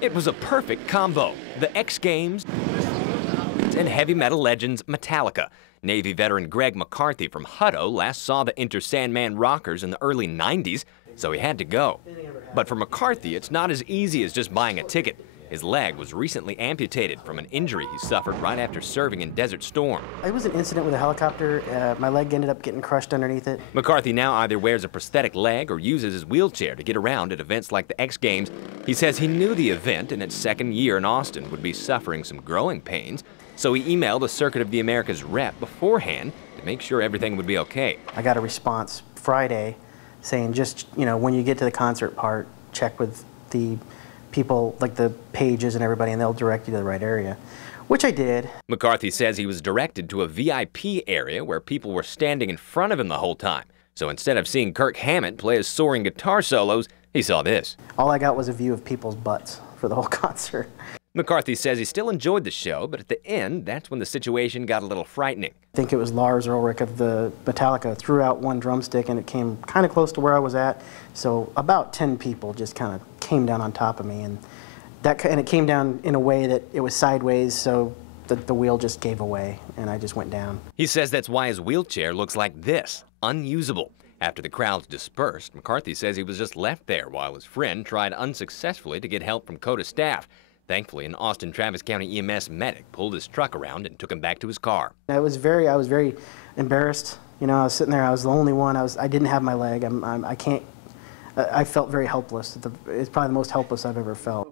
It was a perfect combo. The X Games and heavy metal legends Metallica. Navy veteran Greg McCarthy from Hutto last saw the Sandman rockers in the early 90s, so he had to go. But for McCarthy, it's not as easy as just buying a ticket. His leg was recently amputated from an injury he suffered right after serving in Desert Storm. It was an incident with a helicopter. My leg ended up getting crushed underneath it. McCarthy now either wears a prosthetic leg or uses his wheelchair to get around at events like the X Games. He says he knew the event in its second year in Austin would be suffering some growing pains, so he emailed a Circuit of the Americas rep beforehand to make sure everything would be okay. I got a response Friday saying just, when you get to the concert part, check with the people, like the pages and everybody, and they'll direct you to the right area, which I did. McCarthy says he was directed to a VIP area where people were standing in front of him the whole time. So instead of seeing Kirk Hammett play his soaring guitar solos, he saw this. All I got was a view of people's butts for the whole concert. McCarthy says he still enjoyed the show, but at the end, that's when the situation got a little frightening. I think it was Lars Ulrich of the Metallica threw out one drumstick and it came kind of close to where I was at. So about 10 people just kind of came down on top of me, and it came down in a way that it was sideways, so the wheel just gave away and I just went down. He says that's why his wheelchair looks like this, unusable. After the crowds dispersed, McCarthy says he was just left there while his friend tried unsuccessfully to get help from COTA staff. Thankfully, an Austin Travis County EMS medic pulled his truck around and took him back to his car. I was very embarrassed. I was sitting there. I was the only one. I didn't have my leg. I felt very helpless. It's probably the most helpless I've ever felt.